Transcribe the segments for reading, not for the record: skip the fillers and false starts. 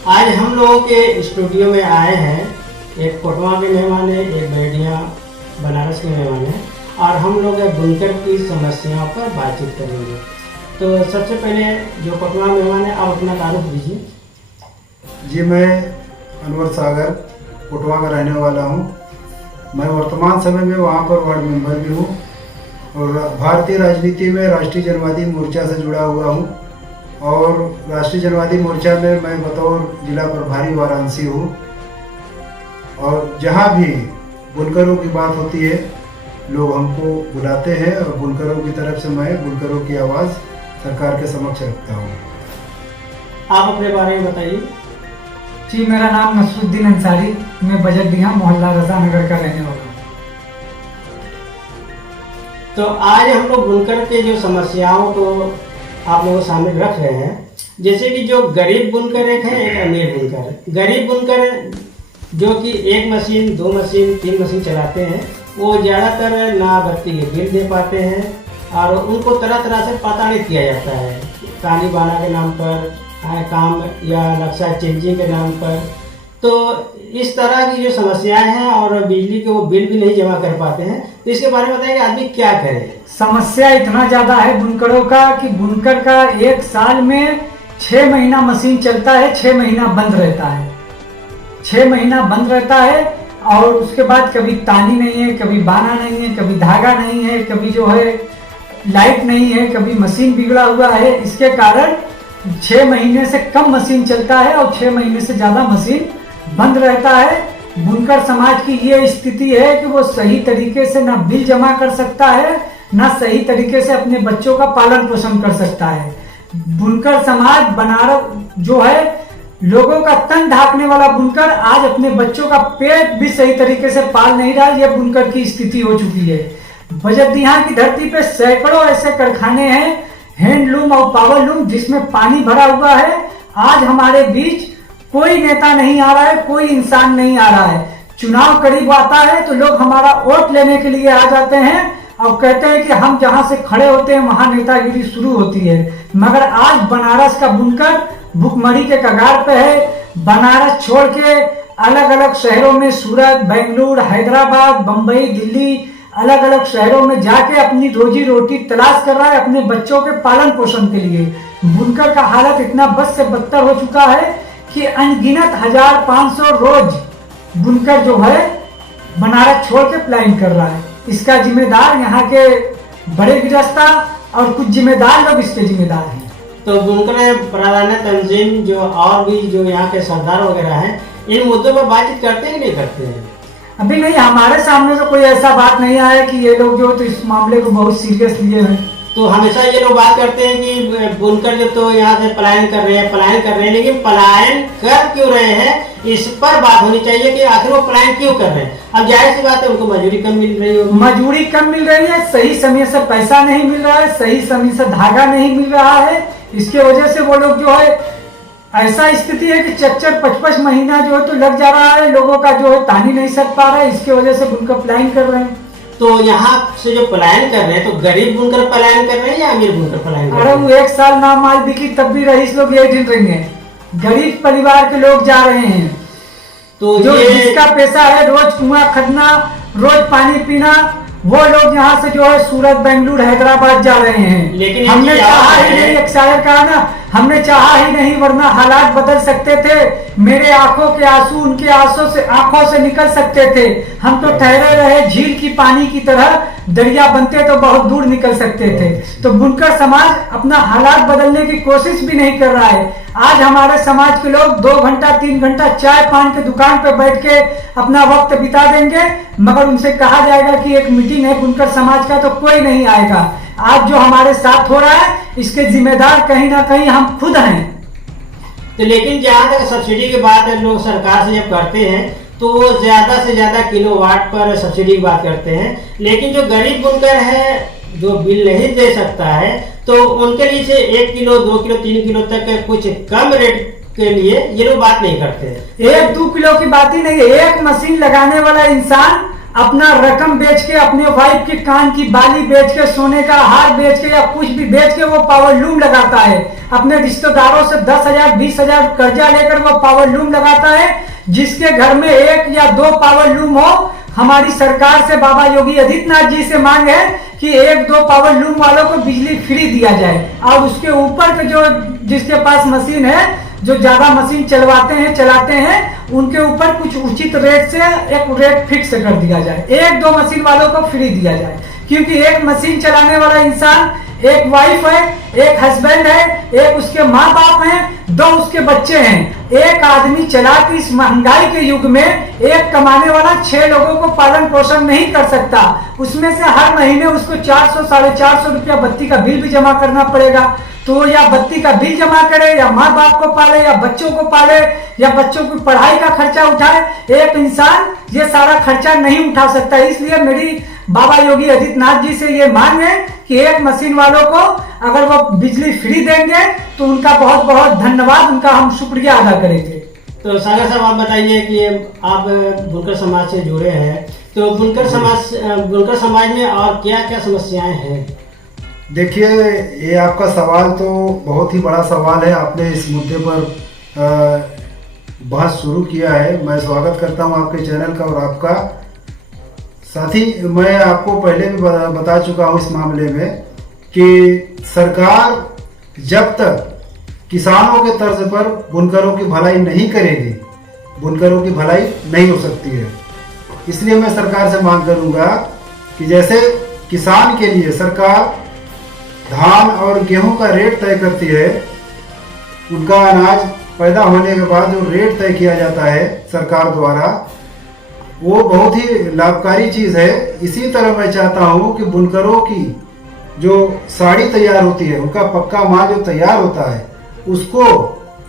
आज हम लोगों के स्टूडियो में आए हैं, एक कोटवा के मेहमान है, एक बैडिया बनारस के मेहमान है, और हम लोग बुनकर की समस्याओं पर बातचीत करेंगे। तो सबसे पहले जो कोटवा मेहमान है, आप अपना तारुफ दीजिए। जी, मैं अनवर सागर कोटवा का रहने वाला हूँ। मैं वर्तमान समय में वहाँ पर वार्ड मेंबर भी हूँ और भारतीय राजनीति में राष्ट्रीय जनवादी मोर्चा से जुड़ा हुआ हूँ और राष्ट्रीय जनवादी मोर्चा में मैं बतौर जिला प्रभारी वाराणसी हूँ। और जहाँ भी बुनकरों की बात होती है लोग हमको बुलाते हैं और बुनकरों की तरफ से मैं बुनकरों की आवाज़ सरकार के समक्ष रखता हूँ। आप अपने बारे में बताइए। जी, मेरा नाम नसरुद्दीन अंसारी, मैं बजरडीहा मोहल्ला रजा नगर का रहने वाला हूँ। तो आज हम लोग बुनकर के जो समस्याओं को आप लोगों के सामने रख रहे हैं, जैसे कि जो गरीब बुनकर एक है, एक अमीर बुनकर है। गरीब बुनकर जो कि एक मशीन, 2 मशीन, 3 मशीन चलाते हैं, वो ज़्यादातर ना बत्ती के बिल दे पाते हैं और उनको तरह तरह से प्रताड़ित किया जाता है, ताली बाना के नाम पर काम या नक्शा चेंजिंग के नाम पर। तो इस तरह की जो समस्याएं हैं और बिजली के वो बिल भी नहीं जमा कर पाते हैं, तो इसके बारे में बताइए कि आदमी क्या करे। समस्या इतना ज़्यादा है बुनकरों का कि बुनकर का एक साल में 6 महीना मशीन चलता है, 6 महीना बंद रहता है। 6 महीना बंद रहता है और उसके बाद कभी तानी नहीं है, कभी बाना नहीं है, कभी धागा नहीं है, कभी जो है लाइट नहीं है, कभी मशीन बिगड़ा हुआ है। इसके कारण 6 महीने से कम मशीन चलता है और 6 महीने से ज़्यादा मशीन बंद रहता है। बुनकर समाज की ये स्थिति है कि वो सही तरीके से ना बिल जमा कर सकता है, ना सही तरीके से अपने बच्चों का पालन पोषण कर सकता है। बुनकर समाज बनारस जो है, लोगों का तन ढांकने वाला बुनकर आज अपने बच्चों का पेट भी सही तरीके से पाल नहीं रहा। ये बुनकर की स्थिति हो चुकी है। बजरडीहा की धरती पे सैकड़ों ऐसे कारखाने हैं, हैंडलूम और पावरलूम, जिसमें पानी भरा हुआ है। आज हमारे बीच कोई नेता नहीं आ रहा है, कोई इंसान नहीं आ रहा है। चुनाव करीब आता है तो लोग हमारा वोट लेने के लिए आ जाते हैं और कहते हैं कि हम जहां से खड़े होते हैं वहां नेतागिरी शुरू होती है। मगर आज बनारस का बुनकर भुखमरी के कगार पे है। बनारस छोड़ के अलग अलग शहरों में, सूरत, बेंगलुरु, हैदराबाद, बम्बई, दिल्ली, अलग अलग शहरों में जाके अपनी रोजी रोटी तलाश कर रहा है अपने बच्चों के पालन पोषण के लिए। बुनकर का हालत इतना बद से बदतर हो चुका है कि अनगिनत 1500 रोज बुनकर जो है बनारस छोड़ के प्लान कर रहा है। इसका जिम्मेदार यहाँ के बड़े गिरस्ता और कुछ जिम्मेदार लोग इसके जिम्मेदार हैं। तो बुनकर प्राधान्य तंजीम जो और भी जो यहाँ के सरदार वगैरह हैं, इन मुद्दों पर बातचीत करते हैं कि नहीं करते हैं? अभी नहीं, हमारे सामने तो कोई ऐसा बात नहीं आया कि ये लोग जो तो इस मामले को बहुत सीरियस लिए हैं। तो हमेशा ये लोग बात करते हैं कि बुनकर जो तो यहाँ से पलायन कर रहे हैं, लेकिन पलायन कर क्यों रहे हैं, इस पर बात होनी चाहिए कि आखिर वो पलायन क्यों कर रहे हैं। अब जाहिर सी बात है, उनको मजदूरी कम मिल रही है। मजदूरी कम मिल रही है, सही समय से पैसा नहीं मिल रहा है, सही समय से धागा नहीं मिल रहा है। इसके वजह से वो लोग जो है, ऐसा स्थिति है कि 4-5 महीना जो है तो लग जा रहा है, लोगों का जो है तानी नहीं सक पा रहा है। इसके वजह से बुनकर पलायन कर रहे हैं। तो यहाँ से जो पलायन कर रहे हैं, तो गरीब बुनकर पलायन कर रहे हैं या अमीर बुनकर पलायन कर रहे हैं? अरे वो एक साल ना माल बिकी तब भी रईस लोग यही ढिल रहे हैं। गरीब परिवार के लोग जा रहे हैं, तो जो जिसका पैसा है रोज कुआं खदना, रोज पानी पीना, वो लोग यहाँ से जो है सूरत, बेंगलुरु, हैदराबाद जा रहे हैं। लेकिन हमने चाहा ही नहीं, एक शायर कहा ना, हमने चाहा ही नहीं वरना हालात बदल सकते थे। मेरे आंखों के आंसू उनके आंखों से निकल सकते थे। हम तो ठहरे रहे झील की पानी की तरह, दरिया बनते तो बहुत दूर निकल सकते थे। तो बुनकर समाज अपना हालात बदलने की कोशिश भी नहीं कर रहा है। आज हमारे समाज के लोग 2 घंटा 3 घंटा चाय पान के दुकान पर बैठ के अपना वक्त बिता देंगे, मगर उनसे कहा जाएगा कि एक मीटिंग है बुनकर समाज का, तो कोई नहीं आएगा। आज जो हमारे साथ हो रहा है, इसके जिम्मेदार कहीं ना कहीं हम खुद हैं। तो लेकिन जहाँ तक सब्सिडी की बात है, लोग सरकार से जब करते हैं तो वो ज्यादा से ज्यादा किलोवाट पर सब्सिडी की बात करते हैं। लेकिन जो गरीब बुनकर है, जो बिल नहीं दे सकता है, तो उनके लिए 1 किलो, 2 किलो, 3 किलो तक कुछ कम रेट के लिए ये लोग बात नहीं करते। 1-2 किलो की बात ही नहीं है। एक मशीन लगाने वाला इंसान अपना रकम बेच के, अपने वाइफ के कान की बाली बेच के, सोने का हार बेच के या कुछ भी बेच के वो पावर लूम लगाता है। अपने रिश्तेदारों से 10,000 20,000 कर्जा लेकर वो पावर लूम लगाता है। जिसके घर में 1 या 2 पावर लूम हो, हमारी सरकार से, बाबा योगी आदित्यनाथ जी से मांग है कि 1-2 पावर लूम वालों को बिजली फ्री दिया जाए, और उसके ऊपर के जो जिसके पास मशीन है, जो ज्यादा मशीन चलाते हैं उनके ऊपर कुछ उचित रेट से एक रेट फिक्स कर दिया जाए। 1-2 मशीन वालों को फ्री दिया जाए, क्योंकि एक मशीन चलाने वाला इंसान, एक वाइफ है, एक हस्बैंड है, एक उसके माँ बाप हैं, 2 उसके बच्चे हैं। एक आदमी चला के इस महंगाई के युग में एक कमाने वाला 6 लोगों को पालन पोषण नहीं कर सकता। उसमें से हर महीने उसको 400 450 रुपया बत्ती का बिल भी जमा करना पड़ेगा। तो या बत्ती का बिल जमा करे, या माँ बाप को पाले, या बच्चों को पाले, या बच्चों की पढ़ाई का खर्चा उठाए। एक इंसान ये सारा खर्चा नहीं उठा सकता। इसलिए मेरी बाबा योगी आदित्यनाथ जी से ये मांग है कि एक मशीन वालों को अगर वो बिजली फ्री देंगे तो उनका बहुत बहुत धन्यवाद, उनका हम शुक्रिया अदा करेंगे। तो सागर साहब, आप बताइए कि आप बुनकर समाज से जुड़े हैं, तो बुनकर समाज में और क्या क्या समस्याएं हैं? देखिए, ये आपका सवाल तो बहुत ही बड़ा सवाल है। आपने इस मुद्दे पर बहस शुरू किया है। मैं स्वागत करता हूं आपके चैनल का और आपका। साथ ही मैं आपको पहले भी बता चुका हूं इस मामले में कि सरकार जब तक किसानों के तर्ज पर बुनकरों की भलाई नहीं करेगी, बुनकरों की भलाई नहीं हो सकती है। इसलिए मैं सरकार से मांग करूंगा कि जैसे किसान के लिए सरकार धान और गेहूं का रेट तय करती है, उनका अनाज पैदा होने के बाद जो रेट तय किया जाता है सरकार द्वारा, वो बहुत ही लाभकारी चीज़ है। इसी तरह मैं चाहता हूं कि बुनकरों की जो साड़ी तैयार होती है, उनका पक्का माल जो तैयार होता है, उसको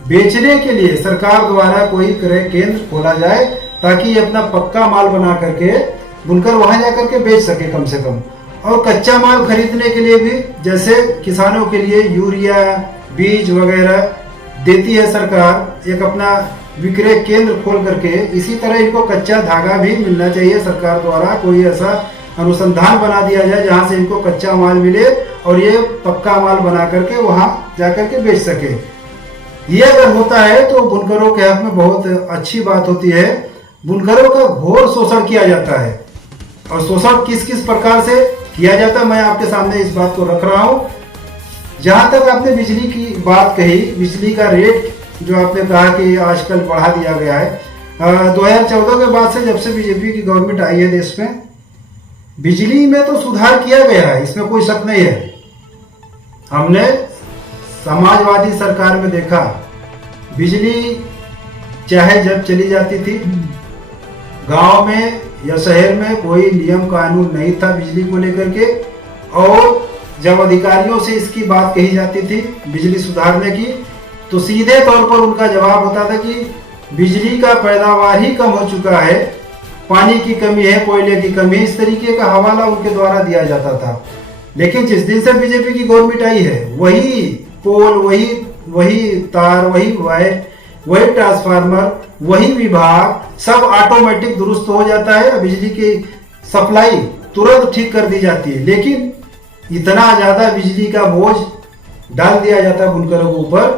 बेचने के लिए सरकार द्वारा कोई क्रय केंद्र खोला जाए, ताकि ये अपना पक्का माल बना करके बुनकर वहां जाकर के बेच सके कम से कम। और कच्चा माल खरीदने के लिए भी जैसे किसानों के लिए यूरिया, बीज वगैरह देती है सरकार, एक अपना विक्रय केंद्र खोल करके, इसी तरह इनको कच्चा धागा भी मिलना चाहिए सरकार द्वारा। कोई ऐसा अनुसंधान बना दिया जाए जहां से इनको कच्चा माल मिले और ये पक्का माल बना करके वहां जाकर के बेच सके। ये अगर होता है तो बुनकरों के हक में बहुत अच्छी बात होती है। बुनकरों का घोर शोषण किया जाता है, और शोषण किस किस प्रकार से किया जाता है मैं आपके सामने इस बात को रख रहा हूं। जहां तक आपने बिजली की बात कही, बिजली का रेट जो आपने कहा कि आजकल बढ़ा दिया गया है, 2014 के बाद से, जब से बीजेपी की गवर्नमेंट आई है देश में, बिजली में तो सुधार किया गया है, इसमें कोई शक नहीं है। हमने समाजवादी सरकार में देखा, बिजली चाहे जब चली जाती थी, गांव में या शहर में कोई नियम कानून नहीं था बिजली को लेकर के, और जब अधिकारियों से इसकी बात कही जाती थी बिजली सुधारने की, तो सीधे तौर पर उनका जवाब होता था कि बिजली का पैदावार ही कम हो चुका है, पानी की कमी है, कोयले की कमी है, इस तरीके का हवाला उनके द्वारा दिया जाता था। लेकिन जिस दिन से बीजेपी की गवर्नमेंट आई है, वही पोल, वही तार, वही वायर, वही ट्रांसफार्मर, वही विभाग, सब ऑटोमेटिक दुरुस्त हो जाता है, बिजली की सप्लाई तुरंत ठीक कर दी जाती है। लेकिन इतना ज्यादा बिजली का बोझ डाल दिया जाता है बुनकरों के ऊपर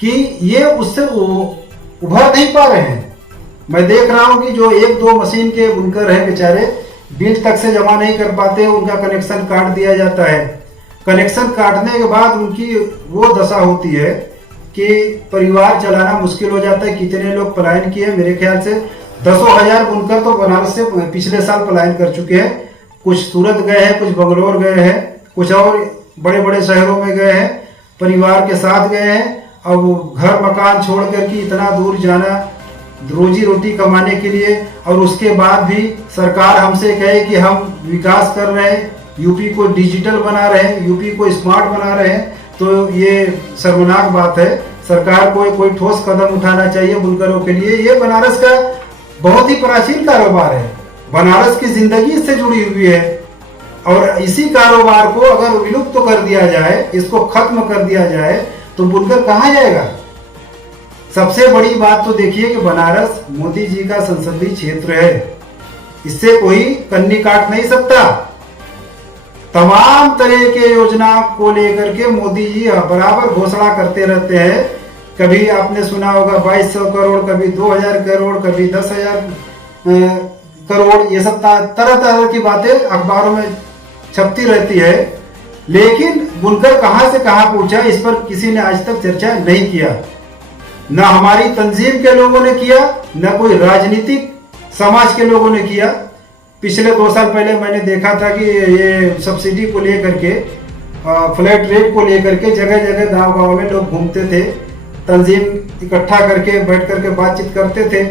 कि ये उससे उभर नहीं पा रहे हैं। मैं देख रहा हूं कि जो 1-2 मशीन के बुनकर हैं बेचारे, बिल तक से जमा नहीं कर पाते, उनका कनेक्शन काट दिया जाता है। कनेक्शन काटने के बाद उनकी वो दशा होती है कि परिवार चलाना मुश्किल हो जाता है। कितने लोग पलायन किए, मेरे ख्याल से 10,000 बुनकर तो बनारस से पिछले साल पलायन कर चुके हैं। कुछ सूरत गए हैं, कुछ बंगलोर गए हैं, कुछ और बड़े बड़े शहरों में गए हैं, परिवार के साथ गए हैं। अब घर मकान छोड़ करके इतना दूर जाना रोजी रोटी कमाने के लिए, और उसके बाद भी सरकार हमसे कहे कि हम विकास कर रहे हैं, यूपी को डिजिटल बना रहे हैं, यूपी को स्मार्ट बना रहे हैं, तो ये शर्मनाक बात है। सरकार को कोई ठोस कदम उठाना चाहिए बुनकरों के लिए। ये बनारस का बहुत ही प्राचीन कारोबार है, बनारस की जिंदगी इससे जुड़ी हुई है, और इसी कारोबार को अगर विलुप्त तो कर दिया जाए, इसको खत्म कर दिया जाए, तो बुनकर कहाँ जाएगा। सबसे बड़ी बात तो देखिए कि बनारस मोदी जी का संसदीय क्षेत्र है। इससे कोई कन्नी काट नहीं सकता। तमाम तरह के योजना को लेकर के मोदी जी बराबर घोषणा करते रहते हैं। कभी आपने सुना होगा 2200 करोड़, कभी 2000 करोड़, कभी 10,000 करोड़, ये सब तरह तरह की बातें अखबारों में छपती रहती है। लेकिन बुनकर कहां से कहां पहुंचा, इस पर किसी ने आज तक चर्चा नहीं किया। न हमारी तंजीम के लोगों ने किया, न कोई राजनीतिक समाज के लोगों ने किया। पिछले 2 साल पहले मैंने देखा था कि ये सब्सिडी को लेकर के, फ्लैट रेट को लेकर के जगह जगह गांव गांव में लोग घूमते थे, तंजीम इकट्ठा करके बैठ करके बातचीत करते थे।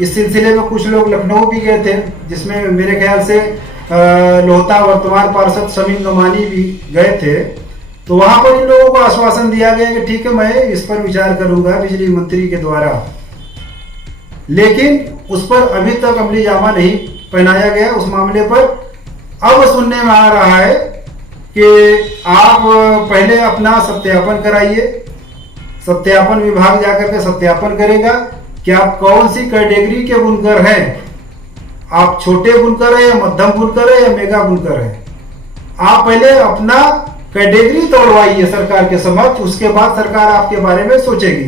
इस सिलसिले में कुछ लोग लखनऊ भी गए थे, जिसमें मेरे ख्याल से लोहता वर्तमान पार्षद शमीम नोमानी भी गए थे। तो वहां पर इन लोगों को आश्वासन दिया गया कि ठीक है, मैं इस पर विचार करूंगा बिजली मंत्री के द्वारा। लेकिन उस पर अभी तक अमली जामा नहीं पहनाया गया उस मामले पर। अब सुनने में आ रहा है कि आप पहले अपना सत्यापन कराइए, सत्यापन विभाग जाकर के सत्यापन करेगा कि आप कौन सी कैटेगरी के बुनकर हैं। आप छोटे बुनकर है या मध्यम बुनकर है या मेगा बुनकर है। आप पहले अपना कैटेगरी तोड़वाइए सरकार के समक्ष, उसके बाद सरकार आपके बारे में सोचेगी।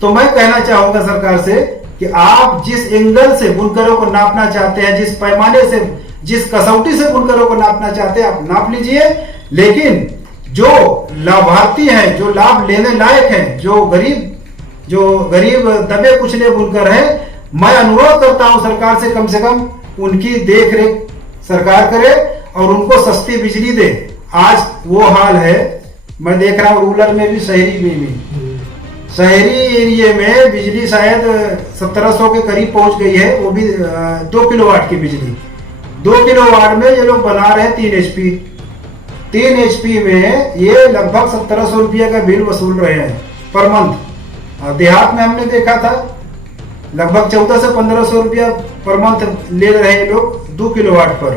तो मैं कहना चाहूंगा सरकार से कि आप जिस एंगल से बुनकरों को नापना चाहते हैं, जिस पैमाने से, जिस कसौटी से बुनकरों को नापना चाहते हैं, आप नाप लीजिए। लेकिन जो लाभार्थी हैं, जो लाभ लेने लायक हैं, जो गरीब दबे कुचले बुनकर हैं, मैं अनुरोध करता हूं सरकार से कम उनकी देख रेख सरकार करे और उनको सस्ती बिजली दे। आज वो हाल है, मैं देख रहा हूं रूरल में भी, शहरी में भी। शहरी एरिया में बिजली शायद 1700 के करीब पहुंच गई है, वो भी 2 किलोवाट की बिजली। 2 किलोवाट में ये लोग बना रहे हैं 3 HP। 3 HP में ये लगभग 1700 रुपया का बिल वसूल रहे हैं पर मंथ। देहात में हमने देखा था लगभग 1400 से 1500 रुपया पर मंथ ले रहे हैं लोग 2 किलोवाट पर।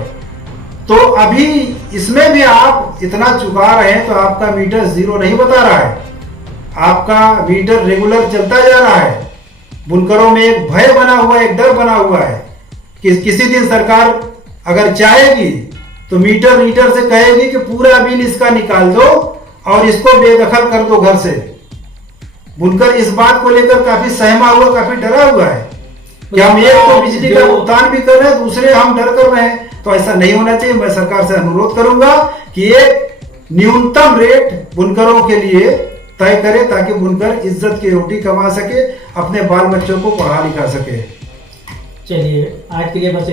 तो अभी इसमें भी आप इतना चुका रहे हैं तो आपका मीटर जीरो नहीं बता रहा है, आपका मीटर रेगुलर चलता जा रहा है। बुनकरों में एक भय बना हुआ है, एक डर बना हुआ है कि किसी दिन सरकार अगर चाहेगी तो मीटर से कहेगी कि पूरा बिल इसका निकाल दो और इसको बेदखल कर दो घर से। बुनकर इस बात को लेकर काफी सहमा हुआ, काफी डरा हुआ है कि हम एक तो बिजली का भुगतान भी कर रहे हैं, दूसरे हम डर कर रहे हैं। तो ऐसा नहीं होना चाहिए। मैं सरकार से अनुरोध करूंगा कि एक न्यूनतम रेट बुनकरों के लिए तय करे ताकि बुनकर इज्जत की रोटी कमा सके, अपने बाल बच्चों को पढ़ा लिखा सके। चलिए आज के लिए बस